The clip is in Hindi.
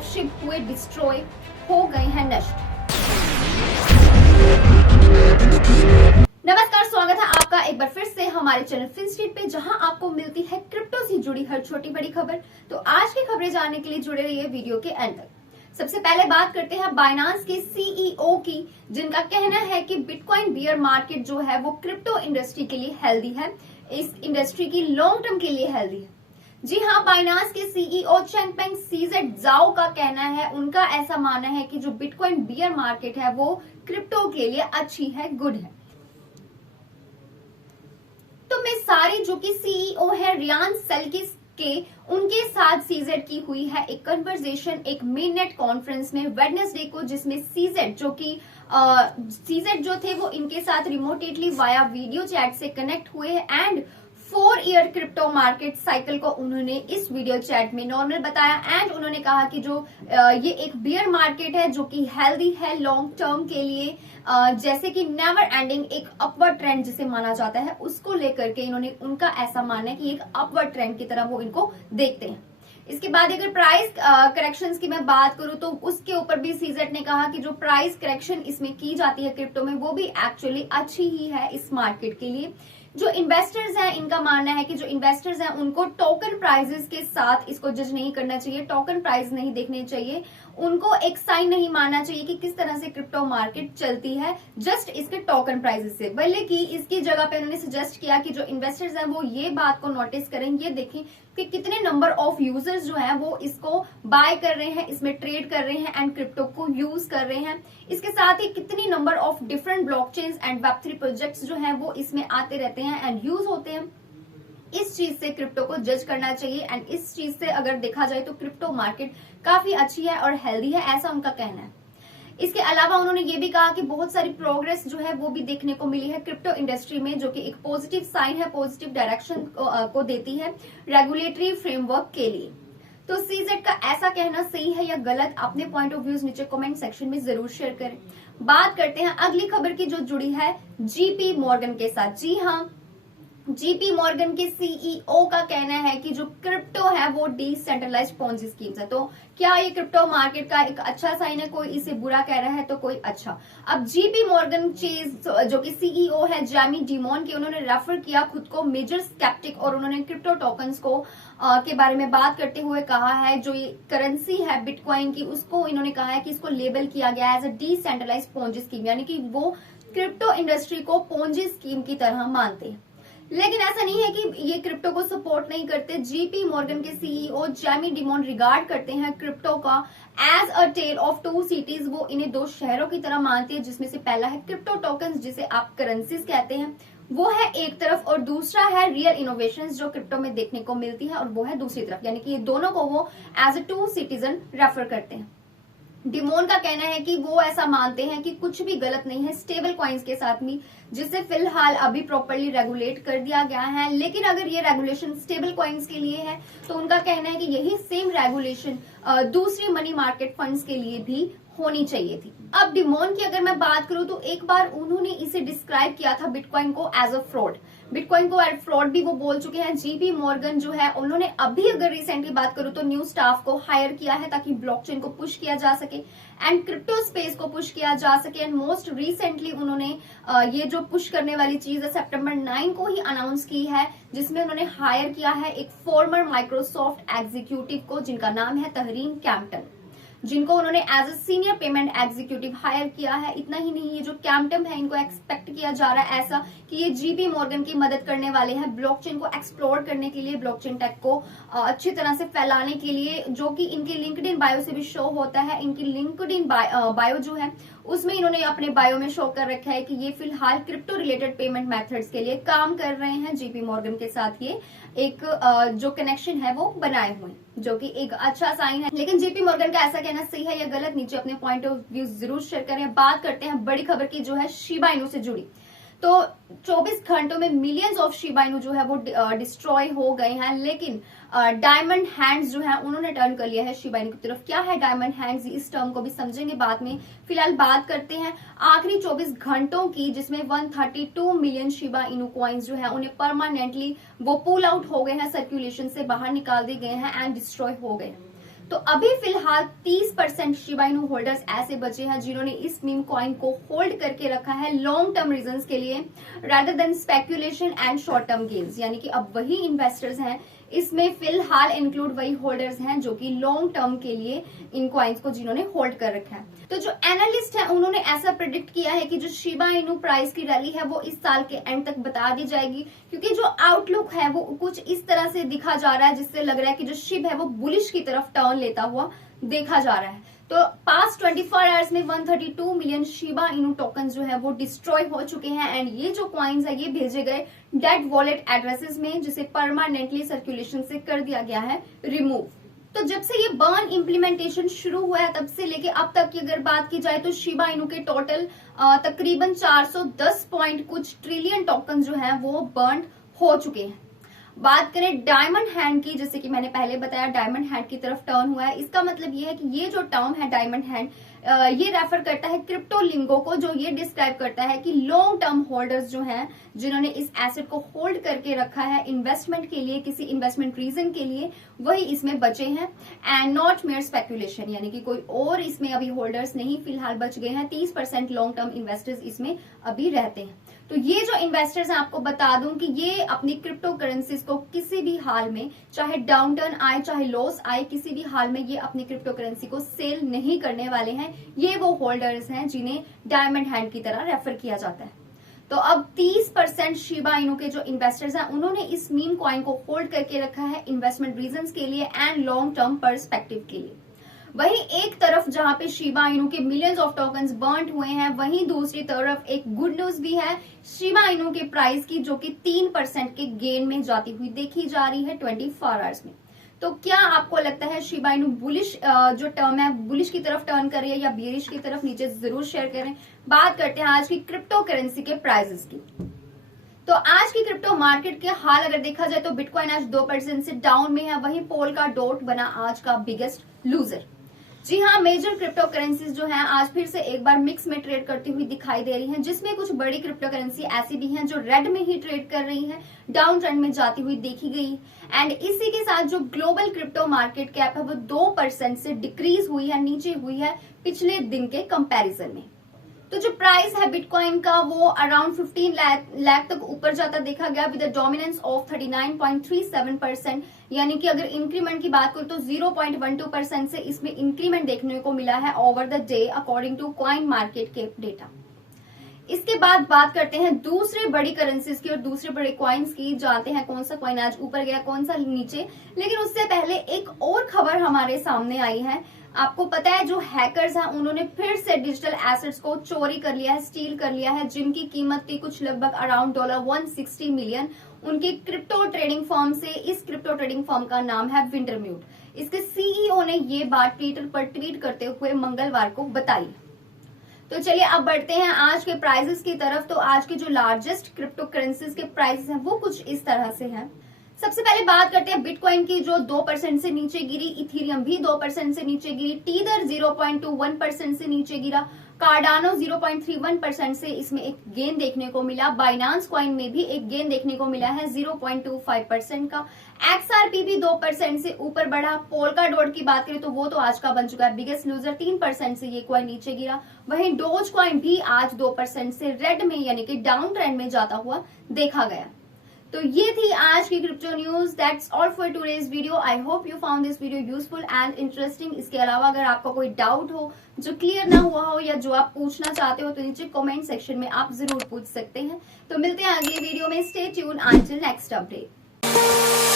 ऑफ शिप हुए डिस्ट्रॉय, हो गए हैं नष्ट। नमस्कार, स्वागत है आपका एक बार फिर से हमारे चैनल फिनस्ट्रीट पे, जहां आपको मिलती है क्रिप्टो से जुड़ी हर छोटी बड़ी खबर। तो आज की खबरें जानने के लिए जुड़े रहिए वीडियो के एंड तक। सबसे पहले बात करते हैं बाइनांस के सीईओ की, जिनका कहना है कि बिटकॉइन बियर मार्केट जो है वो क्रिप्टो इंडस्ट्री के लिए हेल्दी है, इस इंडस्ट्री की लॉन्ग टर्म के लिए हेल्दी है। जी हाँ, बाइनांस के सीईओ चेंगपेंग सीजेड जाओ का कहना है, उनका ऐसा मानना है कि जो बिटकॉइन बियर मार्केट है वो क्रिप्टो के लिए अच्छी है, गुड है। तो मैं सारी जो कि सीईओ है रियान सेल्किस के, उनके साथ सीजेड की हुई है एक कन्वर्सेशन एक मेन नेट कॉन्फ्रेंस में वेडनेसडे को, जिसमें सीजेड जो थे वो इनके साथ रिमोटेडली वाया वीडियो चैट से कनेक्ट हुए and 4 year crypto market cycle को उन्होंने इस वीडियो चैट में नॉर्मल बताया एंड उन्होंने कहा कि जो ये एक बियर मार्केट है जो कि हेल्दी है लॉन्ग टर्म के लिए, जैसे कि नेवर एंडिंग एक अपवर्ड ट्रेंड जिसे माना जाता है, उसको लेकर के इन्होंने उनका ऐसा मानना है कि एक अपवर्ड ट्रेंड की तरह वो इनको देखते हैं। इसके बाद अगर प्राइस करेक्शंस की मैं बात करूं तो उसके ऊपर भी सीजेड ने कहा कि जो प्राइस करेक्शन इसमें की जाती है क्रिप्टो में, वो भी एक्चुअली अच्छी ही है इस मार्केट के लिए। जो इन्वेस्टर्स हैं, इनका मानना है कि जो इन्वेस्टर्स हैं उनको टोकन प्राइजेस के साथ इसको जज नहीं करना चाहिए, टोकन प्राइस नहीं देखने चाहिए, उनको एक साइन नहीं मानना चाहिए कि किस तरह से क्रिप्टो मार्केट चलती है जस्ट इसके टोकन प्राइजेस से। बल्कि इसकी जगह पे उन्होंने सजेस्ट किया कि जो इन्वेस्टर्स हैं वो ये बात को नोटिस करें, ये देखें कि कितने नंबर ऑफ यूजर्स जो हैं वो इसको बाय कर रहे हैं, इसमें ट्रेड कर रहे हैं एंड क्रिप्टो को यूज कर रहे हैं। इसके साथ ही कितनी number of different blockchains and Web3 projects जो हैं वो इसमें आते रहते हैं एंड यूज होते हैं। इस चीज से क्रिप्टो को जज करना चाहिए एंड इस चीज से अगर देखा जाए तो क्रिप्टो मार्केट काफी अच्छी है और हेल्दी है, ऐसा उनका कहना है। इसके अलावा उन्होंने ये भी कहा कि बहुत सारी प्रोग्रेस जो है वो भी देखने को मिली है क्रिप्टो इंडस्ट्री में, जो कि एक पॉजिटिव साइन है, पॉजिटिव डायरेक्शन को देती है रेगुलेटरी फ्रेमवर्क के लिए। तो सीजेड का ऐसा कहना सही है या गलत, अपने पॉइंट ऑफ व्यूज नीचे कमेंट सेक्शन में जरूर शेयर करें। बात करते हैं अगली खबर की, जो जुड़ी है जीपी मॉर्गन के साथ। जी हाँ, जीपी मॉर्गन के सीईओ का कहना है कि जो क्रिप्टो है वो डिसेंट्रलाइज्ड पोंजी स्कीम्स है। तो क्या ये क्रिप्टो मार्केट का एक अच्छा साइन है? कोई इसे बुरा कह रहा है तो कोई अच्छा। अब जीपी मॉर्गन चेज जो कि सीईओ है जैमी डिमोन के, उन्होंने रेफर किया खुद को मेजर स्केप्टिक और उन्होंने क्रिप्टो टोकन्स को के बारे में बात करते हुए कहा है जो ये करेंसी है बिटकॉइन की, उसको इन्होंने कहा है कि इसको लेबल किया गया है as a decentralised Ponzi scheme, यानी कि वो क्रिप्टो इंडस्ट्री को पोंजी स्कीम की तरह मानते हैं। लेकिन ऐसा नहीं है कि ये क्रिप्टो को सपोर्ट नहीं करते। जीपी मॉर्गन के सीईओ जैमी डिमोन रिगार्ड करते हैं क्रिप्टो का as a tale of 2 cities. वो इन्हें 2 शहरों की तरह मानते हैं, जिसमें से पहला है क्रिप्टो टोकन्स जिसे आप करेंसीज कहते हैं, वो है एक तरफ, और दूसरा है रियल इनोवेशंस जो क्रिप्टो में देखने को मिलती है और वो है दूसरी तरफ, यानी कि ये दोनों को वो एज अ 2 सिटीजन रेफर करते हैं। डिमोन का कहना है कि वो ऐसा मानते हैं कि कुछ भी गलत नहीं है स्टेबल कॉइन्स के साथ में, जिसे फिलहाल अभी प्रॉपर्ली रेगुलेट कर दिया गया है। लेकिन अगर ये रेगुलेशन स्टेबल कॉइन्स के लिए है तो उनका कहना है कि यही सेम रेगुलेशन दूसरी मनी मार्केट फंड्स के लिए भी होनी चाहिए थी। अब डिमोन की अगर मैं बात करूं तो एक बार उन्होंने इसे डिस्क्राइब किया था बिटकॉइन को एज अ फ्रॉड, बिटकॉइन को एज फ्रॉड भी वो बोल चुके हैं। जीपी मॉर्गन जो है उन्होंने अभी अगर रिसेंटली बात करूं तो न्यू स्टाफ को हायर किया है ताकि ब्लॉकचेन को पुश किया जा सके एंड क्रिप्टो स्पेस को पुश किया जा सके। एंड मोस्ट रिसेंटली उन्होंने ये जो पुश करने वाली चीज है सितंबर 9 को ही अनाउंस की है, जिसमें उन्होंने हायर किया है एक फॉर्मर माइक्रोसॉफ्ट एग्जीक्यूटिव को, जिनका नाम है तहरीन कैम्पटन, जिनको उन्होंने as a senior payment executive hire किया है। इतना ही नहीं, ये जो कैम्पटन है इनको एक्सपेक्ट किया जा रहा है ऐसा कि ये जीपी मॉर्गन की मदद करने वाले हैं ब्लॉकचेन को एक्सप्लोर करने के लिए, ब्लॉकचेन टेक को अच्छी तरह से फैलाने के लिए, जो कि इनकी लिंक्डइन बायो से भी शो होता है। इनकी लिंक्डइन बायो जो है उसमें इन्होंने अपने बायो में शो कर रखा है कि ये फिलहाल क्रिप्टो रिलेटेड पेमेंट मेथड्स के लिए काम कर रहे हैं। जीपी मॉर्गन के साथ ये एक जो कनेक्शन है वो बनाए हुए, जो कि एक अच्छा साइन है। लेकिन जीपी मॉर्गन का ऐसा कहना सही है या गलत, नीचे अपने पॉइंट ऑफ व्यू जरूर शेयर करें। बात करते हैं बड़ी खबर की, जो है शिबा इनू से जुड़ी। तो 24 घंटों में मिलियंस ऑफ शिबा इनू जो है वो डिस्ट्रॉय हो गए हैं, लेकिन डायमंड हैंड्स जो है उन्होंने टर्न कर लिया है शिबा इनू की तरफ। क्या है डायमंड हैंड्स, इस टर्म को भी समझेंगे बाद में, फिलहाल बात करते हैं आखिरी 24 घंटों की, जिसमें 132 मिलियन शिबा इनू कॉइन्स जो है उन्हें परमानेंटली वो पुल आउट हो गए हैं, सर्कुलेशन से बाहर निकाल दिए गए हैं एंड डिस्ट्रॉय हो गए। तो अभी फिलहाल 30% शिबा इनू होल्डर्स ऐसे बचे हैं जिन्होंने इस मीम कॉइन को होल्ड करके रखा है लॉन्ग टर्म रीजंस के लिए rather than speculation and short term gains. यानी कि अब वही इन्वेस्टर्स हैं, इसमें फिलहाल इंक्लूड वही होल्डर्स हैं जो कि लॉन्ग टर्म के लिए इन कॉइन्स को जिन्होंने होल्ड कर रखा है। तो जो एनालिस्ट है उन्होंने ऐसा प्रेडिक्ट किया है कि जो शिबा इनू प्राइस की रैली है वो इस साल के एंड तक बता दी जाएगी, क्योंकि जो आउटलुक है वो कुछ इस तरह से दिखा जा रहा है जिससे लग रहा है कि जो शिब है वो बुलिश की तरफ टर्न लेता हुआ देखा जा रहा है। तो पास्ट 24 आवर्स में 132 मिलियन शिबा इनू टोकन जो है वो डिस्ट्रॉय हो चुके हैं एंड ये जो कॉइन्स है ये भेजे गए डेड वॉलेट एड्रेसेस में, जिसे परमानेंटली सर्कुलेशन से कर दिया गया है रिमूव। तो जब से ये बर्न इम्प्लीमेंटेशन शुरू हुआ है तब से लेके अब तक की अगर बात की जाए तो शिबा इनू के टोटल तकरीबन 410 पॉइंट कुछ ट्रिलियन टोकन जो है वो बर्न हो चुके हैं। बात करें डायमंड हैंड की, जैसे कि मैंने पहले बताया डायमंड हैंड की तरफ टर्न हुआ है। इसका मतलब ये है कि ये जो टर्म है डायमंड हैंड ये रेफर करता है क्रिप्टो लिंगो को, जो ये डिस्क्राइब करता है कि लॉन्ग टर्म होल्डर्स जो हैं जिन्होंने इस एसेट को होल्ड करके रखा है इन्वेस्टमेंट के लिए, किसी इन्वेस्टमेंट रीजन के लिए, वही इसमें बचे हैं एंड नॉट मेयर स्पेक्यूलेशन। यानी कि कोई और इसमें अभी होल्डर्स नहीं फिलहाल बच गए हैं। 30% लॉन्ग टर्म इन्वेस्टर्स इसमें अभी रहते हैं। तो ये जो इन्वेस्टर्स हैं आपको बता दूं कि ये अपनी क्रिप्टो करेंसीज को किसी भी हाल में, चाहे डाउन टर्न आए चाहे लॉस आए, किसी भी हाल में ये अपनी क्रिप्टो करेंसी को सेल नहीं करने वाले हैं। ये वो होल्डर्स हैं जिन्हें डायमंड हैंड की तरह रेफर किया जाता है। तो अब 30% शिबा इनू के जो इन्वेस्टर्स हैं उन्होंने इस मीम कॉइन को होल्ड करके रखा है इन्वेस्टमेंट रीजंस के लिए एंड लॉन्ग टर्म पर्सपेक्टिव के लिए। वहीं एक तरफ जहां पे शिबा इनू के मिलियंस ऑफ टोकन्स बर्न हुए हैं, वहीं दूसरी तरफ एक गुड न्यूज भी है शिबा इनू के प्राइस की, जो कि 3% के गेन में जाती हुई देखी जा रही है 24 आवर्स में। तो क्या आपको लगता है शिबा इनू बुलिश जो टर्म है बुलिश की तरफ टर्न कर रही है या बेरिश की तरफ? नीचे जरूर शेयर करें। बात करते हैं आज की क्रिप्टो करेंसी के प्राइसेस की। तो आज की क्रिप्टो मार्केट के हाल अगर देखा जाए तो बिटकॉइन आज 2% से डाउन में है, वहीं पोल्का डॉट बना आज का बिगेस्ट लूजर। जी हाँ, मेजर क्रिप्टो करेंसीज जो हैं आज फिर से एक बार मिक्स में ट्रेड करती हुई दिखाई दे रही हैं, जिसमें कुछ बड़ी क्रिप्टो करेंसी ऐसी भी हैं जो रेड में ही ट्रेड कर रही हैं, डाउन ट्रेंड में जाती हुई देखी गई। एंड इसी के साथ जो ग्लोबल क्रिप्टो मार्केट कैप है वो 2% से डिक्रीज हुई है, नीचे हुई है पिछले दिन के कंपैरिजन में। तो जो प्राइस है बिटकॉइन का वो अराउंड 15 लाख तक ऊपर जाता देखा गया विद डोमिनेंस ऑफ 39.37%। यानी कि अगर इंक्रीमेंट की बात करें तो 0.12% से इसमें इंक्रीमेंट देखने को मिला है over the day according to coin market cap data. इसके बाद बात करते हैं दूसरे बड़ी करेंसीज की और दूसरे बड़े कॉइन्स की। जानते हैं कौन सा कॉइन आज ऊपर गया, कौन सा नीचे। लेकिन उससे पहले एक और खबर हमारे सामने आई है। आपको पता है जो हैकर्स हैं उन्होंने फिर से डिजिटल एसेट्स को चोरी कर लिया है, स्टील कर लिया है, जिनकी कीमत थी कुछ लगभग अराउंड $160 मिलियन उनकी क्रिप्टो ट्रेडिंग फर्म से। इस क्रिप्टो ट्रेडिंग फर्म का नाम है विंटरम्यूट। इसके सीईओ ने ये बात ट्विटर पर ट्वीट करते हुए मंगलवार को बताई। तो चलिए अब बढ़ते हैं आज के प्राइसेस की तरफ। तो आज के जो लार्जेस्ट क्रिप्टो करेंसीज के प्राइसेस हैं वो कुछ इस तरह से हैं। सबसे पहले बात करते हैं बिटकॉइन की, जो 2% से नीचे गिरी। इथेरियम भी 2% से नीचे गिरी। टीदर 0.21% से नीचे गिरा। कार्डानो 0.31% से इसमें एक गेन देखने को मिला। बाइनांस कॉइन में भी एक गेन देखने को मिला है 0.25% का। XRP भी 2% से ऊपर बढ़ा। पोल्का डॉट की बात करें तो वो तो आज का बन चुका है बिगेस्ट लूजर, 3% से ये कॉइन नीचे गिरा। वहीं डोज कॉइन भी आज 2% से रेड में यानी कि डाउन ट्रेंड में जाता हुआ देखा गया। तो ये थी आज की crypto news. That's all for today's video. I hope you found this video useful and interesting. इसके अलावा अगर आपका कोई डाउट हो जो क्लियर ना हुआ हो या जो आप पूछना चाहते हो तो नीचे कमेंट सेक्शन में आप जरूर पूछ सकते हैं। तो मिलते हैं अगले वीडियो में। Stay tune until next update.